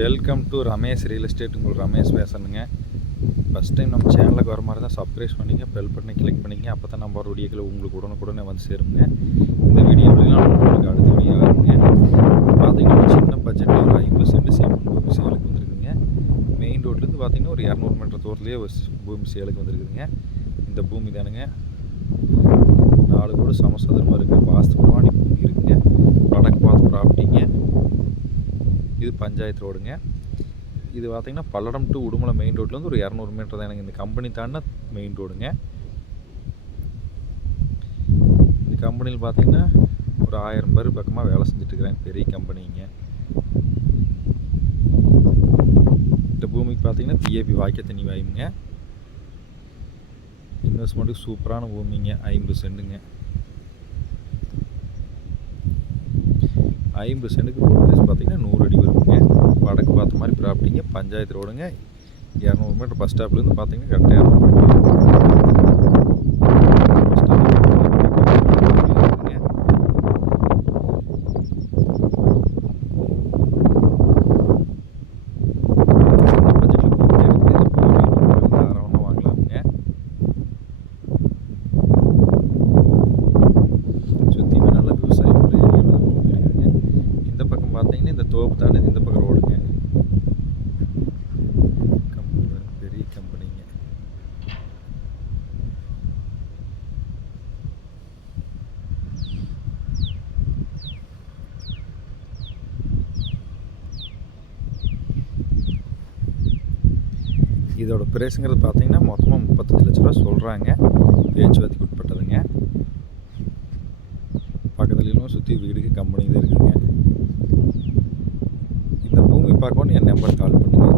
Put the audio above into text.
Welcome to Ramesh real estate. உங்களுக்கு Ramesh பேசணுங்க. First time நம்ம சேனலுக்கு வர மாதிரி தான் சப்ஸ்கிரைப் பண்ணிங்க, பெல் பட்டனை கிளிக் பண்ணிங்க. அப்போ தான் நம்ம வர வீடியோக்களை உங்களுக்கு உடனுக்குடனே வந்து சேருங்க. இந்த வீடியோவிலாம் உங்களுக்கு அடுத்த வீடியோ ஆகுங்க. பார்த்தீங்கன்னா ஒரு சின்ன பட்ஜெட்டில் ஒரு 50 சென்ட் செம்மண் பூமி சேலுக்கு வந்துருக்குங்க. மெயின் ரோட்லேருந்து பார்த்தீங்கன்னா ஒரு 200 மீட்டர் தூரத்துலேயே ஒரு பூமி சேலுக்கு வந்துருக்குதுங்க. இந்த பூமி தானுங்க 4 கூட சமசதுரமாக இருக்குது. வாஸ்து பிரமாணி பூமி இருக்குங்க. வடக்கு பார்த்து ப்ராப்பர்ட்டிங்க. இது பஞ்சாயத்து ரோடுங்க. இது பார்த்திங்கன்னா பல்லடம் டு உடுமலை மெயின் ரோட்லேருந்து ஒரு 200 மீட்டர் தான். எனக்கு இந்த கம்பெனி தாண்டினா மெயின் ரோடுங்க. இந்த கம்பெனியில் பார்த்திங்கன்னா ஒரு 1000 பேர் பக்கமாக வேலை செஞ்சுட்ருக்குறாங்க. பெரிய கம்பெனிங்க. இந்த பூமிக்கு பார்த்திங்கன்னா பிஏபி வாய்க்க தண்ணி வாயுங்க. இன்வெஸ்ட்மெண்ட்டுக்கு சூப்பரான பூமிங்க. 50 சென்ட்டுங்க. 50 சென்ட்டுக்கு ரோடு ப்ரைஸ் பார்த்திங்கன்னா 100 அடி வருங்க. வடக்கு பார்த்த மாதிரி ப்ராப்பர்ட்டிங்க. பஞ்சாயத்து ரோடுங்க. 200 மீட்டர் பஸ் ஸ்டாப்லேருந்து பார்த்திங்கன்னா கரெக்டாக 200 மீட்டர் பஸ் ஸ்டாப் இருக்குங்க. சின்ன பட்ஜெட்டில் பூமி இருக்குது. இந்த பூமி தாராளமாக வாங்கலாமுங்க. சுற்றியுமே நல்ல விவசாயம் ஏரியாவில் பூமி இருக்குதுங்க. இந்த பக்கம் பார்த்தீங்கன்னா இந்த தோப்பு தாண்டி இந்த பக்கம் ரோடுங்க. பெரிய கம்பெனிங்க. இதோட பிரைஸுங்கிறது பார்த்தீங்கன்னா மொத்தமாக 35 லட்ச ரூபா சொல்கிறாங்க. பேச்சுவார்த்தைக்கு உட்பட்டதுங்க. பக்கத்துலேயும் சுற்றி வீடுக்கு கம்பெனி தான் இருக்குதுங்க. இந்த பூமி பார்க்கணும் என் நம்பர் கால் பண்ணுங்கள்.